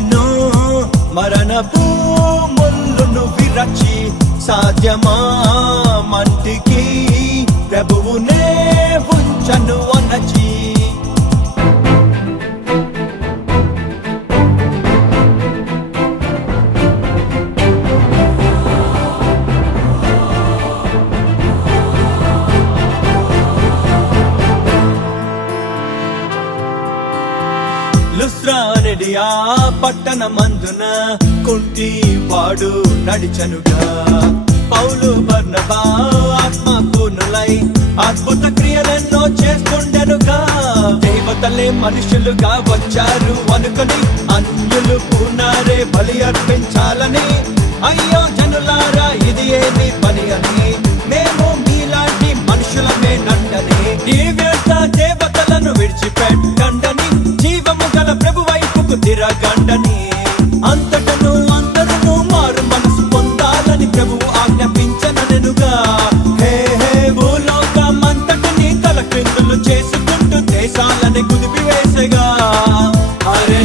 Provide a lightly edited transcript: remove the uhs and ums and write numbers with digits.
గుండెను మరణపు ముళ్ళును విరచి సాధ్యమా మంటికి ప్రభువునే ఉంచను అనచి లుస్త్రానెడియా పట్టణమందున కుంటి వాడు నడిచనుగా పౌలు బర్నబా ఆత్మపూర్ణులై అద్భుత క్రియలెన్నో చేస్తుండెనుగా దేవతలే మనుషులుగా వచ్చారు అనుకుని అన్యులు పూనారే బలి అర్పించాలని అయ్యో జనులారా ఇది ఏమి పని అని మేము మీలాంటి మనుషులమే నండని దివ్యత దేవతలను విడిచిపెట్టండని జీవము గల ప్రభు వైపుకు తిరగండని అంతటను అందరూ మారు మనసు పొందాలని ప్రభువు ఆజ్ఞాపించనెనుగా హే హే భూలోకమంతటిని తల క్రిందులు చేసుకుంటూ దేశాలని కుదిపివేసగా అరే